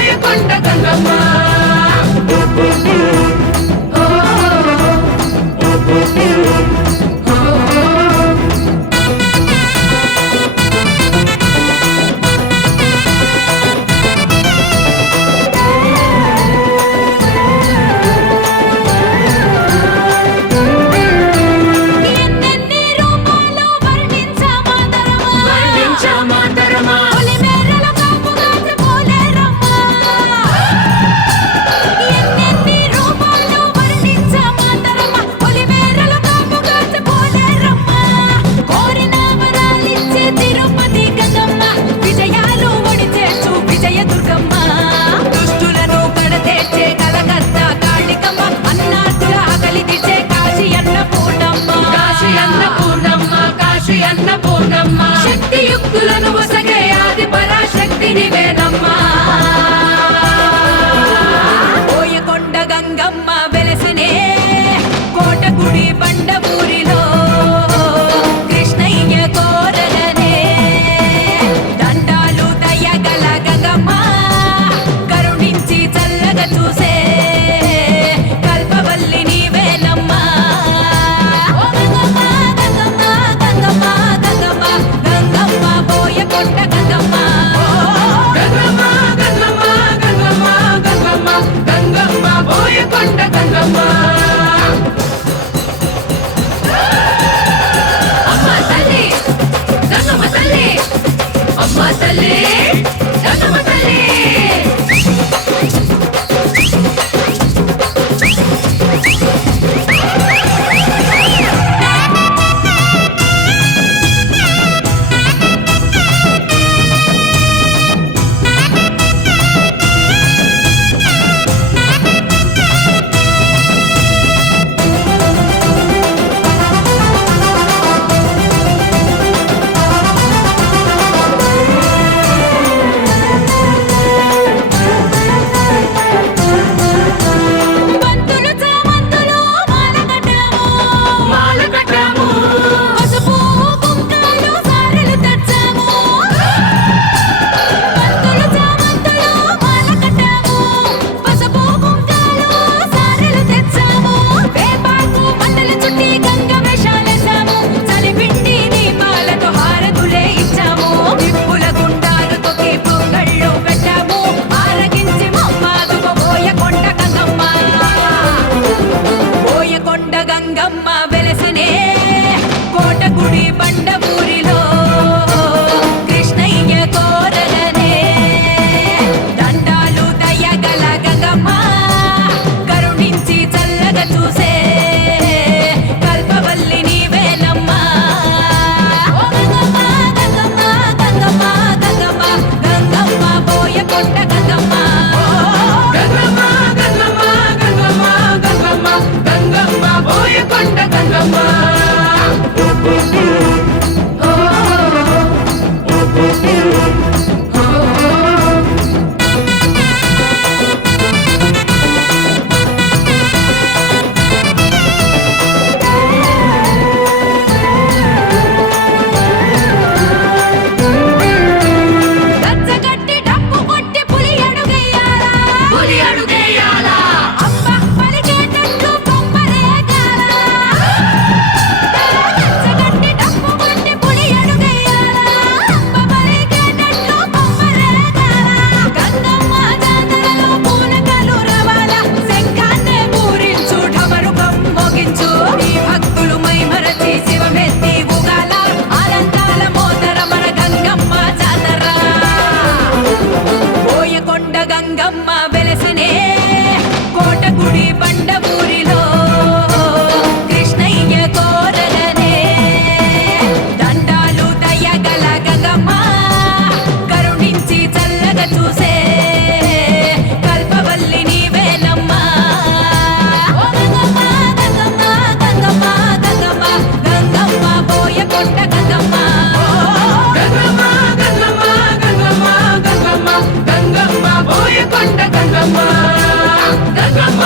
బోయకొండ గంగమ్మ శక్తియుక్తులను ఒసగే ఆది పరాశక్తి నీవేనమ్మా బోయకొండ గంగమ్మ వెలసినే కోటగుడి బండపూరిలో కృష్ణయ్య కోరగనే దండాలు దయగల గంగమ్మ కరుణించి చల్లగా చూసే కల్పవల్లి నీవేనమ్మా బోయకొండ గంగమ్మ గంగమ్మ గంగమ్మ గంగమ్మ గంగమ్మ గంగమ్మ బోయకొండ గంగమ్మ అమ్మ తల్లి గంగమ్మ తల్లి అమ్మ తల్లి గంగమ్మ తల్లి గంగమ్మ వెలసినే కోటగుడి బండపూరిలో కృష్ణయ్య కోరగనే దండాలు దయగల గంగమ్మ కరుణించి చల్లగా చూసే కల్పవల్లి నీవేనమ్మా గంగమ్మ గంగమ్మ గంగమ్మ గంగమ్మ గంగమ్మ బోయకొండ గంగమ్మ గంగమ్మ గంగమ్మ గంగమ్మ గంగమ్మ గంగమ్మ బోయకొండ గంగమ్మ గంగమ్మ వెలసినే కోటగుడి బండపూరిలో కృష్ణయ్య కోరగనే దండాలు దయగల గంగమ్మ కరుణించి చల్లగా చూసే కల్పవల్లి నీవేనమ్మా గంగమ్మ గంగమ్మ గంగమ్మ గంగమ్మ గంగమ్మ బోయకొండ గంగమ్మ గంగమ్మ గంగమ్మ గంగమ్మ గంగమ్మ గంగమ్మ బోయకొండ గంగమ్మ గంగమ్మ